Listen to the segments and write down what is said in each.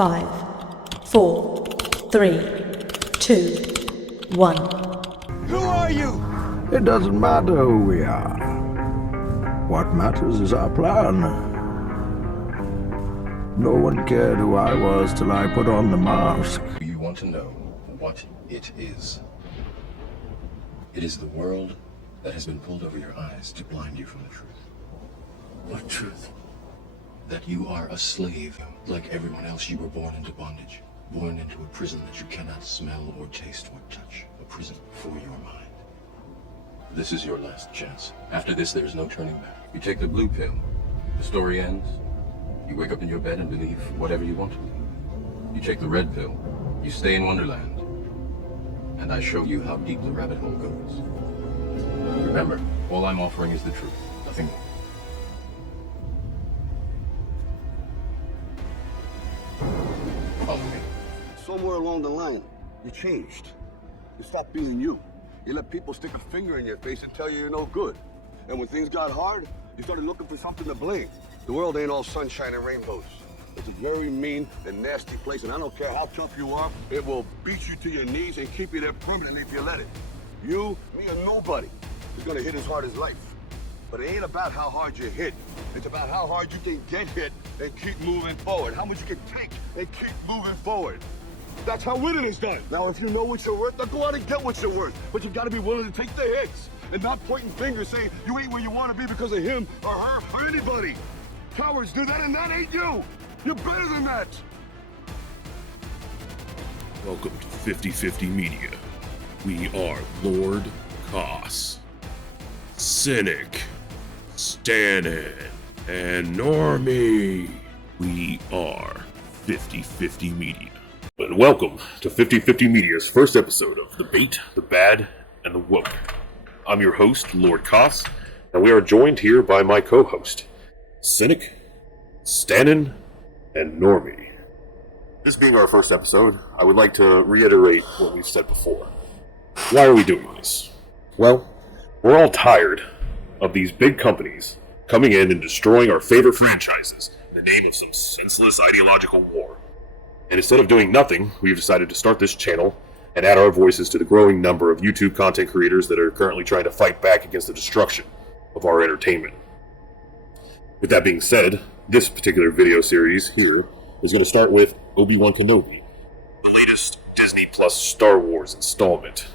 5, 4, 3, 2, 1. Who are you? It doesn't matter who we are. What matters is our plan. No one cared who I was till I put on the mask. You want to know what it is. It is the world that has been pulled over your eyes to blind you from the truth. What truth? That you are a slave. Like everyone else, you were born into bondage. Born into a prison that you cannot smell or taste or touch. A prison for your mind. This is your last chance. After this, there is no turning back. You take the blue pill. The story ends. You wake up in your bed and believe whatever you want to believe. You take the red pill. You stay in Wonderland. And I show you how deep the rabbit hole goes. Remember, all I'm offering is the truth. Nothing more. Follow me. Somewhere along the line, you changed. You stopped being you. You let people stick a finger in your face and tell you you're no good. And when things got hard, you started looking for something to blame. The world ain't all sunshine and rainbows. It's a very mean and nasty place, and I don't care how tough you are, it will beat you to your knees and keep you there permanently if you let it. You, me, or nobody is gonna hit as hard as life. But it ain't about how hard you hit. It's about how hard you can get hit and keep moving forward. How much you can take and keep moving forward. That's how winning is done. Now, if you know what you're worth, then go out and get what you're worth. But you gotta be willing to take the hits and not pointing fingers saying you ain't where you wanna be because of him or her or anybody. Cowards do that, and that ain't you. You're better than that. Welcome to 50/50 Media. We are Lord Koss, Cynic, Stannon, and Normie. We are 50/50 Media. And welcome to 50/50 Media's first episode of The Bait, The Bad, and The Woke. I'm your host, Lord Koss, and we are joined here by my co-host, Cynic, Stannon, and Normie. This being our first episode, I would like to reiterate what we've said before. Why are we doing this? Well, we're all tired of these big companies coming in and destroying our favorite franchises in the name of some senseless ideological war. And instead of doing nothing, we've decided to start this channel and add our voices to the growing number of YouTube content creators that are currently trying to fight back against the destruction of our entertainment. With that being said, this particular video series here is going to start with Obi-Wan Kenobi, the latest Disney Plus Star Wars installment.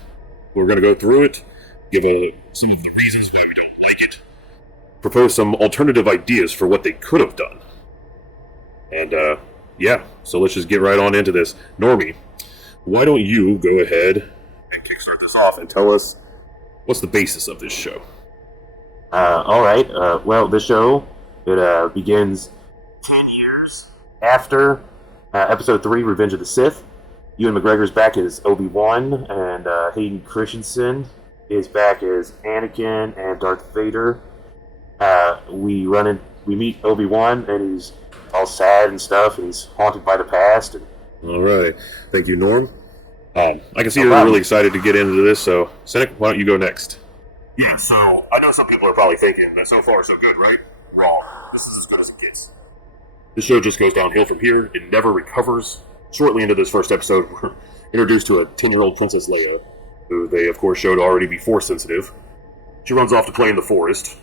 We're going to go through it, give some of the reasons why we don't like it, propose some alternative ideas for what they could have done. And, so let's just get right on into this. Normie, why don't you go ahead and kickstart this off and tell us what's the basis of this show? Alright, well, this show, it begins 10 years after Episode 3, Revenge of the Sith. Ewan McGregor's back as Obi-Wan, and Hayden Christensen is back as Anakin and Darth Vader. We meet Obi-Wan, and he's all sad and stuff, and he's haunted by the past. Alright, thank you, Norm. I can see you're really excited to get into this, so Cynic, why don't you go next? Yeah, so I know some people are probably thinking that so far so good, right? Wrong. This is as good as it gets. This show just goes downhill from here. It never recovers. Shortly into this first episode, we're introduced to a 10-year-old Princess Leia, who they, of course, showed already be Force-sensitive. She runs off to play in the forest,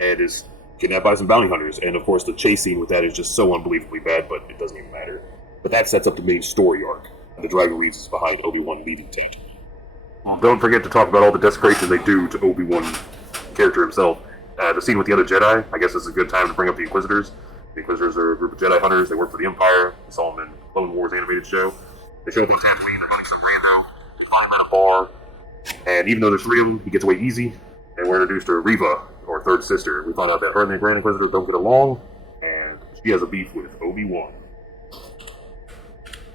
and is kidnapped by some bounty hunters. And, of course, the chase scene with that is just so unbelievably bad, but it doesn't even matter. But that sets up the main story arc, and the driving reasons behind Obi-Wan leaving Tatooine. Don't forget to talk about all the desecration they do to Obi-Wan character himself. The scene with the other Jedi, I guess this is a good time to bring up the Inquisitors. The Inquisitors are a group of Jedi hunters. They work for the Empire. We saw them in Clone Wars animated show. They show up on Tatooine. They're having some rando. They find him at a bar. And even though there's three of them, he gets away easy. And we're introduced to Reva, or third sister. We found out that her and the Grand Inquisitor don't get along. And she has a beef with Obi-Wan.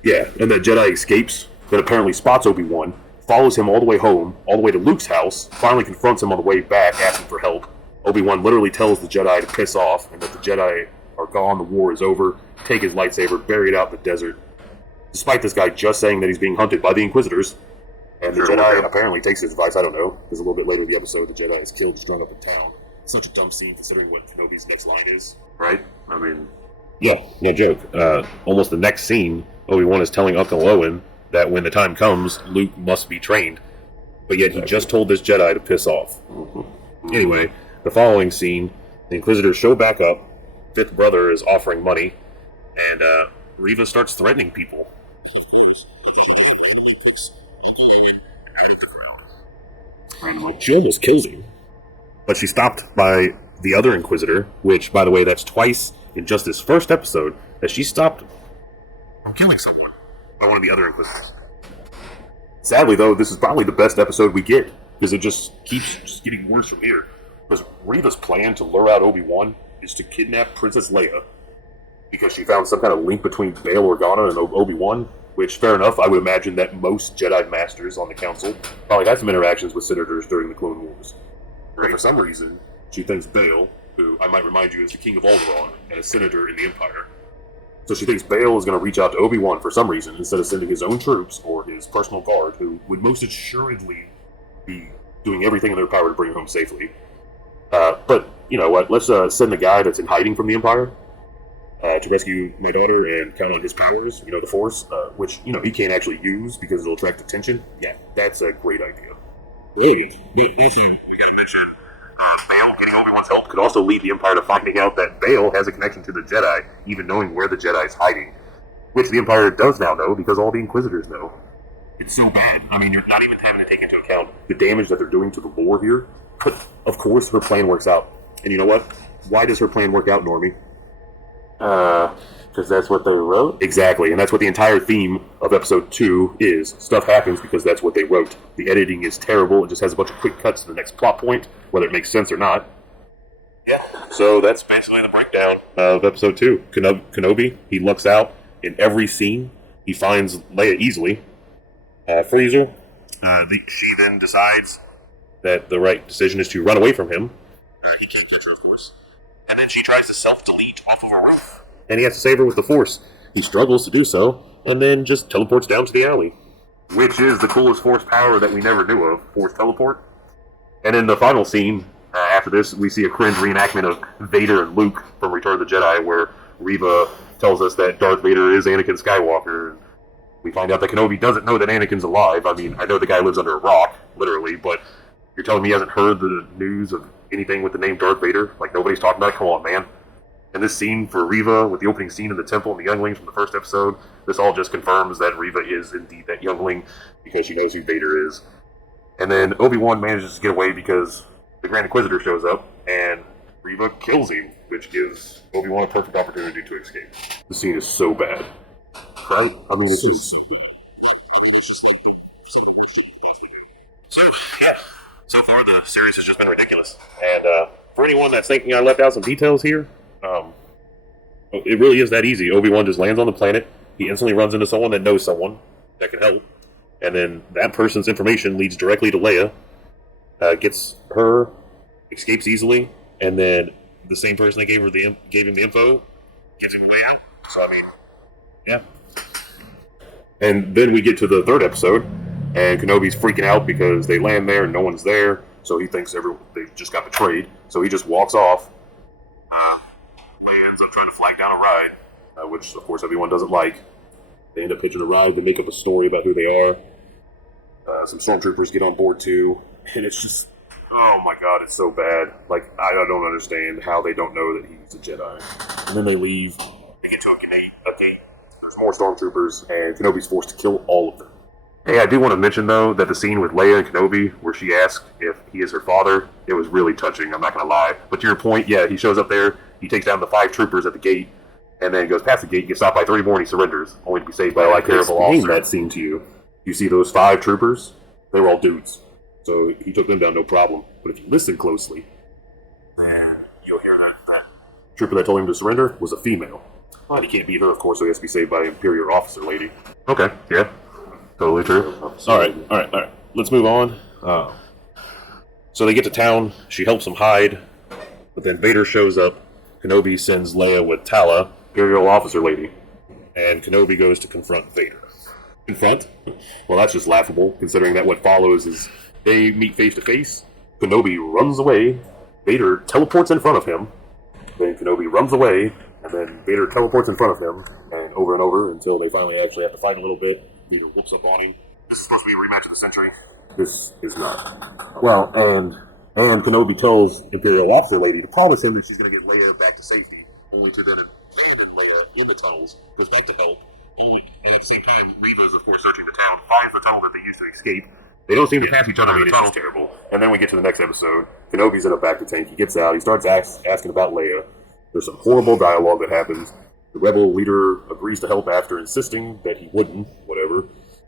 Yeah, and the Jedi escapes, but apparently spots Obi-Wan, follows him all the way home, all the way to Luke's house, finally confronts him on the way back, asking for help. Obi-Wan literally tells the Jedi to piss off, and that the Jedi are gone, the war is over, take his lightsaber, bury it out in the desert. Despite this guy just saying that he's being hunted by the Inquisitors, and the Jedi apparently takes his advice, I don't know, because a little bit later in the episode, the Jedi is killed and strung up in town. Such a dumb scene considering what Kenobi's next line is. Right? I mean, Yeah, no joke. Almost the next scene, Obi-Wan is telling Uncle Owen that when the time comes, Luke must be trained. But yet he just told this Jedi to piss off. Anyway, the following scene, the Inquisitors show back up, Fifth Brother is offering money, and Reva starts threatening people. She almost kills him. But she's stopped by the other Inquisitor, which, by the way, that's twice in just this first episode that she stopped from killing someone by one of the other Inquisitors. Sadly, though, this is probably the best episode we get, because it just keeps getting worse from here. Because Reva's plan to lure out Obi-Wan is to kidnap Princess Leia, because she found some kind of link between Bail Organa and Obi-Wan, which, fair enough, I would imagine that most Jedi Masters on the Council probably had some interactions with senators during the Clone Wars. But for some reason, she thinks Bail, who I might remind you is the King of Alderaan and a senator in the Empire, so she thinks Bail is going to reach out to Obi-Wan for some reason instead of sending his own troops or his personal guard, who would most assuredly be doing everything in their power to bring him home safely. But, you know what, let's send the guy that's in hiding from the Empire to rescue my daughter and count on his powers, the Force, which, he can't actually use because it'll attract attention. Yeah, that's a great idea. Hey, we gotta mention, Bail getting Obi-Wan's help could also lead the Empire to finding out that Bail has a connection to the Jedi, even knowing where the Jedi's hiding. Which the Empire does now know, because all the Inquisitors know. It's so bad. I mean, you're not even having to take into account the damage that they're doing to the lore here. But, of course, her plan works out. And you know what? Why does her plan work out, Normie? Because that's what they wrote? Exactly, and that's what the entire theme of Episode 2 is. Stuff happens because that's what they wrote. The editing is terrible, it just has a bunch of quick cuts to the next plot point, whether it makes sense or not. Yeah, so that's basically the breakdown of Episode 2. Kenobi, he looks out in every scene. He finds Leia easily. Freezer, she then decides that the right decision is to run away from him. He can't catch her, of course. And then she tries to self-delete off of a roof. And he has to save her with the Force. He struggles to do so, and then just teleports down to the alley. Which is the coolest Force power that we never knew of, Force teleport. And in the final scene, after this, we see a cringe reenactment of Vader and Luke from Return of the Jedi, where Reva tells us that Darth Vader is Anakin Skywalker. We find out that Kenobi doesn't know that Anakin's alive. I mean, I know the guy lives under a rock, literally, but you're telling me he hasn't heard the news of anything with the name Darth Vader? Like, nobody's talking about it? Come on, man. And this scene for Reva, with the opening scene in the temple and the younglings from the first episode, this all just confirms that Reva is indeed that youngling, because she knows who Vader is. And then Obi-Wan manages to get away because the Grand Inquisitor shows up, and Reva kills him, which gives Obi-Wan a perfect opportunity to escape. The scene is so bad. Right? I mean, it's just... So far, the series has just been ridiculous. And for anyone that's thinking I left out some details here, it really is that easy. Obi-Wan just lands on the planet, he instantly runs into someone that knows someone that can help, and then that person's information leads directly to Leia, gets her, escapes easily, and then the same person that gave him the info gets him way out. So, I mean, yeah. And then we get to the third episode, and Kenobi's freaking out because they land there and no one's there, so he thinks they just got betrayed, so he just walks off. Leia ends up trying to flag down a ride, which, of course, everyone doesn't like. They end up pitching a ride, they make up a story about who they are. Some stormtroopers get on board, too, and it's just, oh my god, it's so bad. Like, I don't understand how they don't know that he's a Jedi. And then they leave. They get to a gate. There's more stormtroopers, and Kenobi's forced to kill all of them. Hey, I do want to mention, though, that the scene with Leia and Kenobi, where she asked if he is her father, it was really touching, I'm not going to lie. But to your point, yeah, he shows up there, he takes down the 5 troopers at the gate, and then goes past the gate, gets stopped by 3 more, and he surrenders, only to be saved by a terrible officer. That scene to you. You see those 5 troopers? They were all dudes. So he took them down no problem. But if you listen closely, you'll hear that trooper that told him to surrender was a female. Well, he can't beat her, of course, so he has to be saved by an inferior officer lady. Okay, yeah. Totally true. Alright. Let's move on. So they get to town. She helps them hide. But then Vader shows up. Kenobi sends Leia with Tala, Imperial officer lady. And Kenobi goes to confront Vader. Confront? Well, that's just laughable, considering that what follows is they meet face to face. Kenobi runs away. Vader teleports in front of him. Then Kenobi runs away. And And then Vader teleports in front of him, and over until they finally actually have to fight a little bit. Vader whoops up on him. This is supposed to be a rematch of the century. This is not. Well, and Kenobi tells Imperial Officer Lady to promise him that she's going to get Leia back to safety, only to then abandon Leia in the tunnels, goes back to help, and at the same time, Reva's, of course, searching the town, finds the tunnel that they used to escape. They don't seem to pass each other in the tunnel. It's terrible. And then we get to the next episode. Kenobi's in a back to tank. He gets out. He starts asking about Leia. There's some horrible dialogue that happens. The rebel leader agrees to help after insisting that he wouldn't, whatever.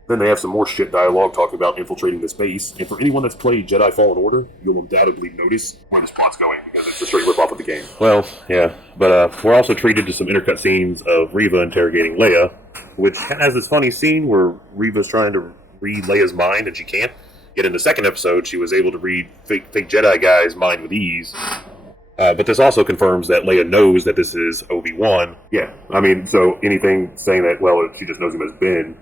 Then they have some more shit dialogue talking about infiltrating this base. And for anyone that's played Jedi Fallen Order, you'll undoubtedly notice where this plot's going, because it's a straight rip-off of the game. Well, yeah, but we're also treated to some intercut scenes of Reva interrogating Leia, which has this funny scene where Reva's trying to read Leia's mind, and she can't. Yet in the second episode, she was able to read fake Jedi guy's mind with ease. But this also confirms that Leia knows that this is Obi-Wan. Yeah, I mean, so anything saying that, well, she just knows him as Ben,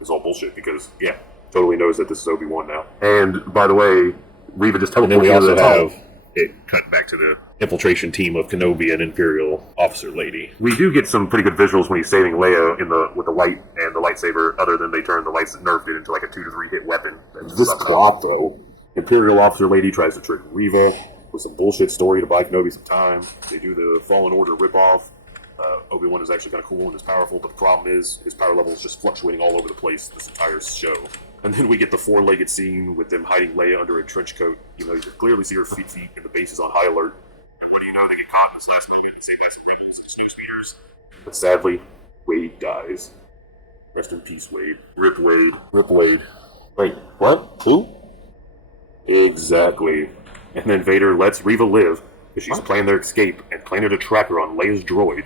is all bullshit, because, yeah, totally knows that this is Obi-Wan now. And, by the way, Reva just teleported. And then we also have it cut back to the infiltration team of Kenobi and Imperial Officer Lady. We do get some pretty good visuals when he's saving Leia with the light and the lightsaber, other than they turn the lights nerfed it into like a 2 to 3 hit weapon. This plot, though, Imperial Officer Lady tries to trick Reva with some bullshit story to buy Kenobi some time. They do the Fallen Order ripoff. Obi-Wan is actually kind of cool and is powerful, but the problem is his power level is just fluctuating all over the place this entire show. And then we get the 4-legged scene with them hiding Leia under a trench coat. You know, you can clearly see her feet, and the base is on high alert. And what do you know? They get caught in this last movie and same as Rebels and snooze meters. But sadly, Wade dies. Rest in peace, Wade. Rip Wade. Rip Wade. Wait, what? Who? Exactly. And then Vader lets Reva live because she's planning their escape and planted a tracker on Leia's droid.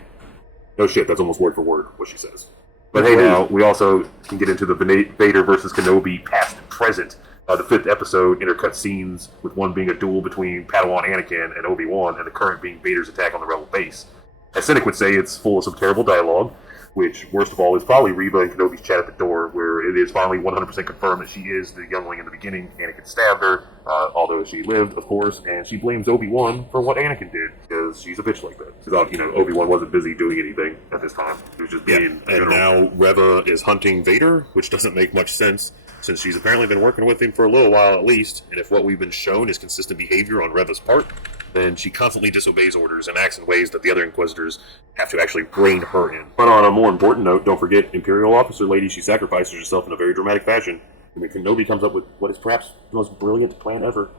No shit, that's almost word for word what she says. But hey, now we also can get into the Vader versus Kenobi past and present. The 5th episode intercut scenes with one being a duel between Padawan Anakin and Obi-Wan, and the current being Vader's attack on the Rebel base. As Cynic would say, it's full of some terrible dialogue, which, worst of all, is probably Reva and Kenobi's chat at the door, where it is finally 100% confirmed that she is the youngling in the beginning. Anakin stabbed her, although she lived, of course, and she blames Obi-Wan for what Anakin did, because she's a bitch like that. Because, you know, Obi-Wan wasn't busy doing anything at this time. He was just being and now Reva is hunting Vader, which doesn't make much sense, since she's apparently been working with him for a little while at least, and if what we've been shown is consistent behavior on Reva's part, then she constantly disobeys orders and acts in ways that the other Inquisitors have to actually rein her in. But on a more important note, don't forget, Imperial Officer Lady, she sacrifices herself in a very dramatic fashion, and then Kenobi comes up with what is perhaps the most brilliant plan ever.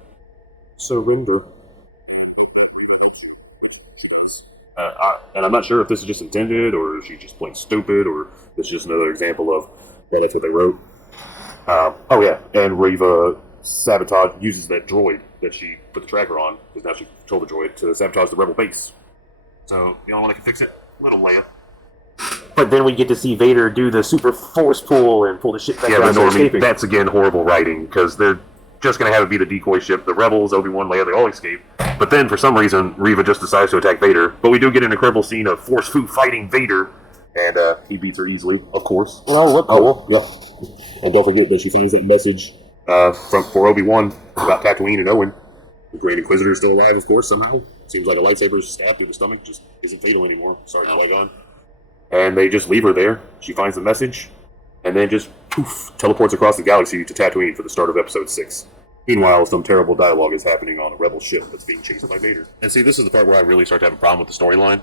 Surrender. And I'm not sure if this is just intended, or is she just plain stupid, or this is just another example of, yeah, that's what they wrote. Oh yeah, and Reva uses that droid that she put the tracker on, because now she controlled the droid, to sabotage the Rebel base. So, the only one that can fix it? Little Leia. But then we get to see Vader do the super force pull and pull the ship back down. Yeah, that's again horrible writing, because they're just going to have it be the decoy ship. The Rebels, Obi-Wan, Leia, they all escape. But then, for some reason, Reva just decides to attack Vader. But we do get an incredible scene of Force Fu fighting Vader, and he beats her easily, of course. Yeah. And don't forget that she finds that message for Obi-Wan about Tatooine and Owen. The Great Inquisitor is still alive, of course, somehow. Seems like a lightsaber stabbed through the stomach just isn't fatal anymore. Sorry, Qui-Gon. And they just leave her there. She finds the message, and then just, poof, teleports across the galaxy to Tatooine for the start of Episode 6. Meanwhile, some terrible dialogue is happening on a Rebel ship that's being chased by Vader. And see, this is the part where I really start to have a problem with the storyline.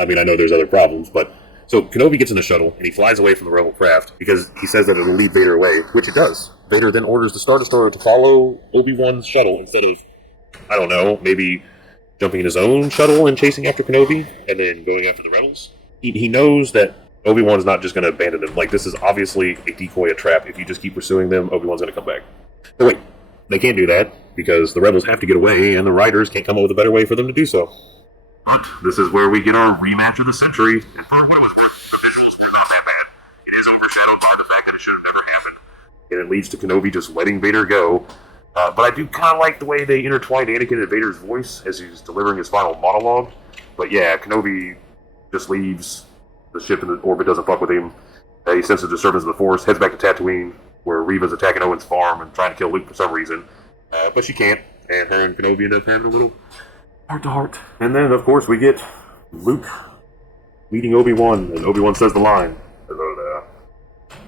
I mean, I know there's other problems, but... So, Kenobi gets in the shuttle, and he flies away from the Rebel craft, because he says that it'll lead Vader away, which it does. Vader then orders the Star Destroyer to follow Obi-Wan's shuttle, instead of, I don't know, maybe jumping in his own shuttle and chasing after Kenobi, and then going after the Rebels. He knows that Obi-Wan's not just going to abandon them. Like, this is obviously a decoy, a trap. If you just keep pursuing them, Obi-Wan's going to come back. But wait, they can't do that, because the Rebels have to get away, and the writers can't come up with a better way for them to do so. But this is where we get our rematch of the century. And for what it was worth, the visuals were not that bad. It is overshadowed by the fact that it should have never happened. And it leads to Kenobi just letting Vader go. But I do kind of like the way they intertwined Anakin and Vader's voice as he's delivering his final monologue. But yeah, Kenobi just leaves. The ship in the orbit doesn't fuck with him. He senses disturbance of the Force, heads back to Tatooine, where Reva's attacking Owen's farm and trying to kill Luke for some reason. But she can't. And her and Kenobi end up having a little heart-to-heart. And then, of course, we get Luke meeting Obi-Wan, and Obi-Wan says the line, "Hello there."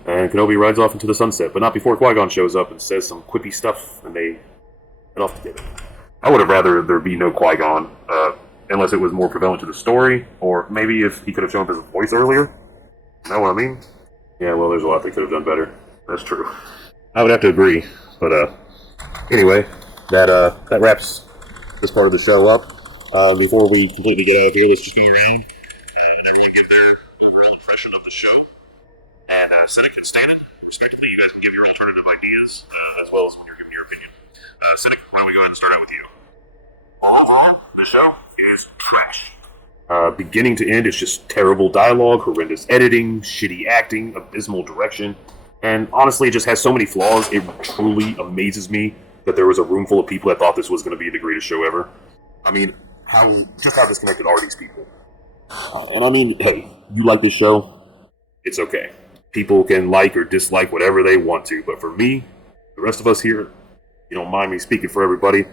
And Kenobi rides off into the sunset, but not before Qui-Gon shows up and says some quippy stuff, and they head off together. I would have rather there be no Qui-Gon, unless it was more prevalent to the story, or maybe if he could have shown up his voice earlier. You know what I mean? Yeah, well, there's a lot they could have done better. That's true. I would have to agree, but anyway, that wraps this part of the show up. Before we completely get out of here, let's just go around and everyone give their overall impression of the show. And Cynic and Stanton, respectively, you guys can give your alternative ideas, as well as you're giving your opinion. Cynic, why don't we go ahead and start out with you? The show is trash. Beginning to end, it's just terrible dialogue, horrendous editing, shitty acting, abysmal direction, and honestly, it just has so many flaws. It truly amazes me that there was a room full of people that thought this was going to be the greatest show ever. I mean, how disconnected are these people? And I mean, hey, you like this show? It's okay. People can like or dislike whatever they want to, but for me, the rest of us here, you don't mind me speaking for everybody,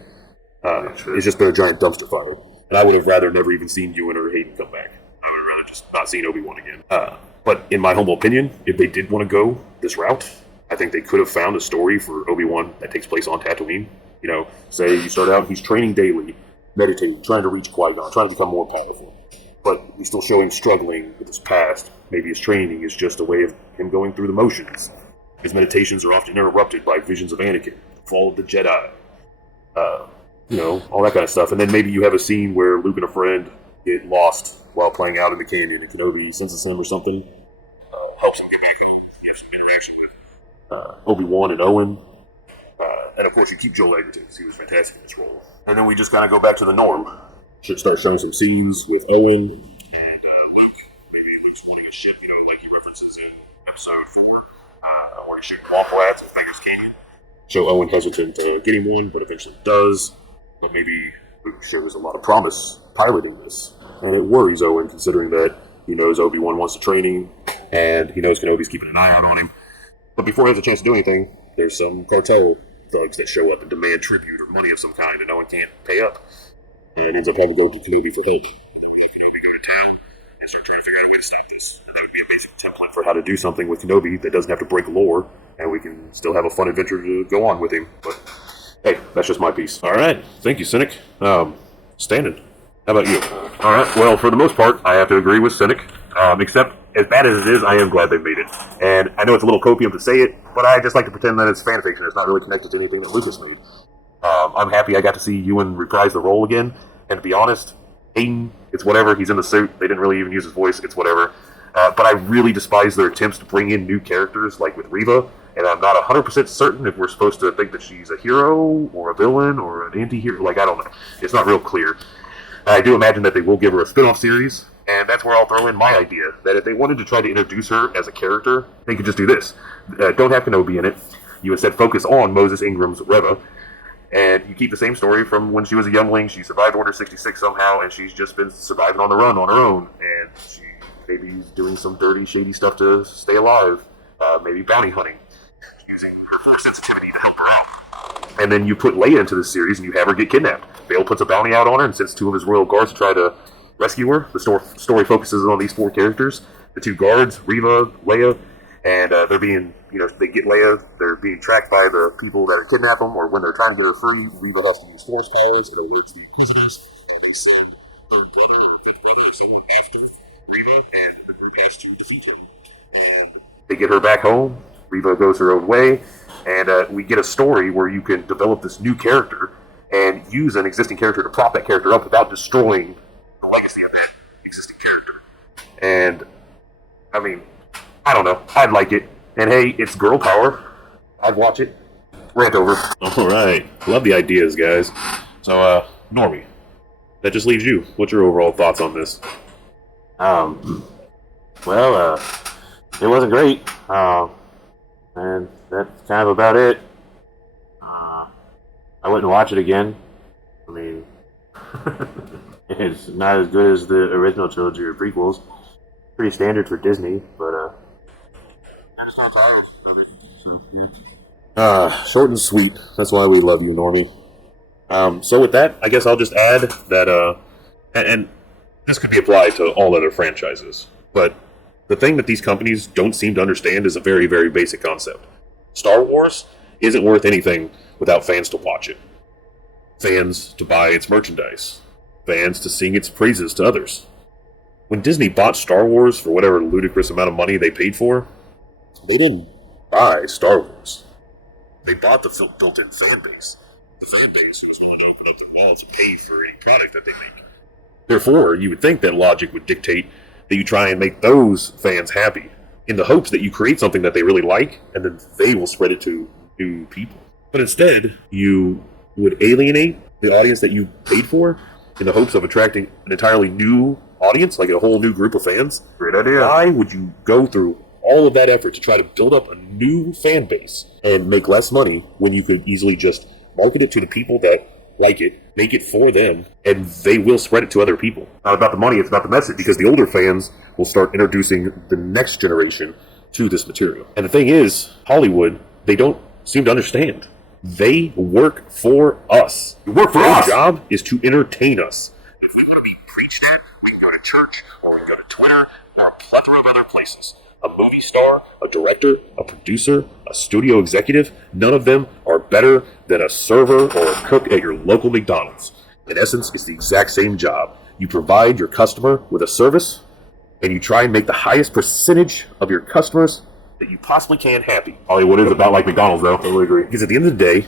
it's just been a giant dumpster fire. And I would have rather never even seen Ewan or Hayden come back. I would have rather just not seen Obi-Wan again. But in my humble opinion, if they did want to go this route, I think they could have found a story for Obi-Wan that takes place on Tatooine. You know, say you start out, he's training daily, meditating, trying to reach Qui-Gon, trying to become more powerful. But we still show him struggling with his past. Maybe his training is just a way of him going through the motions. His meditations are often interrupted by visions of Anakin, the fall of the Jedi, you know, all that kind of stuff. And then maybe you have a scene where Luke and a friend get lost while playing out in the canyon, and Kenobi senses him or something, helps him get back home. He has some interaction with Obi-Wan and Owen. And of course, you keep Joel Edgerton, because he was fantastic in this role. And then we just kind of go back to the norm. Should start showing some scenes with Owen and Luke. Maybe Luke's wanting a ship, you know, like he references in episode 4, where he's shooting waffle-ats at Fingers Canyon. Show Owen hesitant to getting one, but eventually does. But maybe Luke shows a lot of promise piloting this. And it worries Owen, considering that he knows Obi-Wan wants to train him, and he knows Kenobi's keeping an eye out on him. But before he has a chance to do anything, there's some cartel thugs that show up and demand tribute or money of some kind, and no one can't pay up. And ends up having to go to Kenobi for help. Kenobi go to town and start trying to figure out a way to stop this. And that would be a basic template for how to do something with Kenobi that doesn't have to break lore, and we can still have a fun adventure to go on with him. But hey, that's just my piece. All right, thank you, Cynic. Standing. How about you? All right, well, for the most part, I have to agree with Cynic. Except, as bad as it is, I am glad they made it. And I know it's a little copium to say it, but I just like to pretend that it's fan fiction. It's not really connected to anything that Lucas made. I'm happy I got to see Ewan reprise the role again. And to be honest, Hayden, it's whatever. He's in the suit. They didn't really even use his voice. It's whatever. But I really despise their attempts to bring in new characters, like with Reva. And I'm not 100% certain if we're supposed to think that she's a hero or a villain or an anti-hero. Like, I don't know. It's not real clear. I do imagine that they will give her a spin-off series. And that's where I'll throw in my idea, that if they wanted to try to introduce her as a character, they could just do this. Don't have Kenobi in it. You instead focus on Moses Ingram's Reva. And you keep the same story from when she was a youngling. She survived Order 66 somehow, and she's just been surviving on the run on her own. And she maybe is doing some dirty, shady stuff to stay alive. Maybe bounty hunting, using her force sensitivity to help her out. And then you put Leia into this series, and you have her get kidnapped. Bail puts a bounty out on her and sends 2 of his royal guards to try to rescue her. The story focuses on these 4 characters. The 2 guards, Reva, Leia, and they're being, they get Leia, they're being tracked by the people that kidnap them, or when they're trying to get her free, Reva has to use force powers, it alerts the Inquisitors, and they send her brother or 5th brother or someone after Reva, and the group has to defeat him. And they get her back home, Reva goes her own way, and we get a story where you can develop this new character and use an existing character to prop that character up without destroying the legacy of that existing character. And, I mean, I don't know. I'd like it. And hey, it's girl power. I'd watch it. Rant over. Alright. Love the ideas, guys. So, Normie, that just leaves you. What's your overall thoughts on this? Well, it wasn't great. And that's kind of about it. I wouldn't watch it again. I mean, it's not as good as the original trilogy or prequels. Pretty standard for Disney, but short and sweet. That's why we love you, Normie. So with that, I guess I'll just add that, and This could be applied to all other franchises, but the thing that these companies don't seem to understand is a very, very basic concept. Star Wars isn't worth anything without fans to watch it. Fans to buy its merchandise. Fans to sing its praises to others. When Disney bought Star Wars for whatever ludicrous amount of money they paid for, they didn't buy Star Wars. They bought the built-in fan base. The fan base who was willing to open up their wallets and pay for any product that they make. Therefore, you would think that logic would dictate that you try and make those fans happy, in the hopes that you create something that they really like, and then they will spread it to new people. But instead, you would alienate the audience that you paid for, in the hopes of attracting an entirely new audience, like a whole new group of fans. Great idea. Why would you go through all of that effort to try to build up a new fan base and make less money when you could easily just market it to the people that like it, make it for them, and they will spread it to other people? Not about the money, it's about the message, because the older fans will start introducing the next generation to this material. And the thing is, Hollywood, they don't seem to understand. They work for us. You work for Their us! job is to entertain us. If we want to be preached at, we can go to church, or we can go to Twitter, or a plethora of other places. A movie star, a director, a producer, a studio executive, none of them are better than a server or a cook at your local McDonald's. In essence, it's the exact same job. You provide your customer with a service, and you try and make the highest percentage of your customers that you possibly can happy. Hollywood is about like McDonald's, though. I totally agree. Because at the end of the day, you need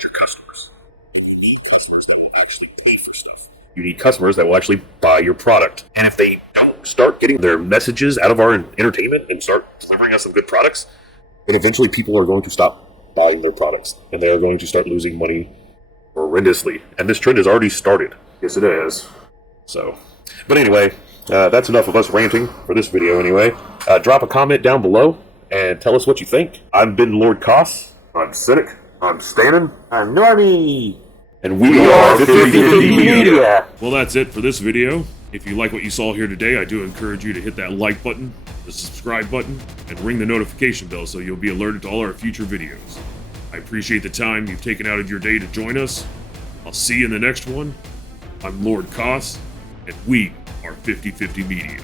your customers. You need customers that will actually pay for stuff. You need customers that will actually buy your product. And if they don't start getting their messages out of our entertainment and start delivering us some good products, then eventually people are going to stop buying their products. And they are going to start losing money horrendously. And this trend has already started. Yes, it is. So, but anyway, that's enough of us ranting for this video anyway. Drop a comment down below and tell us what you think. I've been Lord Koss. I'm Cynic. I'm Stannon. I'm Normie. And we are 50/50 Media. Media. Well, that's it for this video. If you like what you saw here today, I do encourage you to hit that like button, the subscribe button, and ring the notification bell so you'll be alerted to all our future videos. I appreciate the time you've taken out of your day to join us. I'll see you in the next one. I'm Lord Koss, and we are 50/50 Media.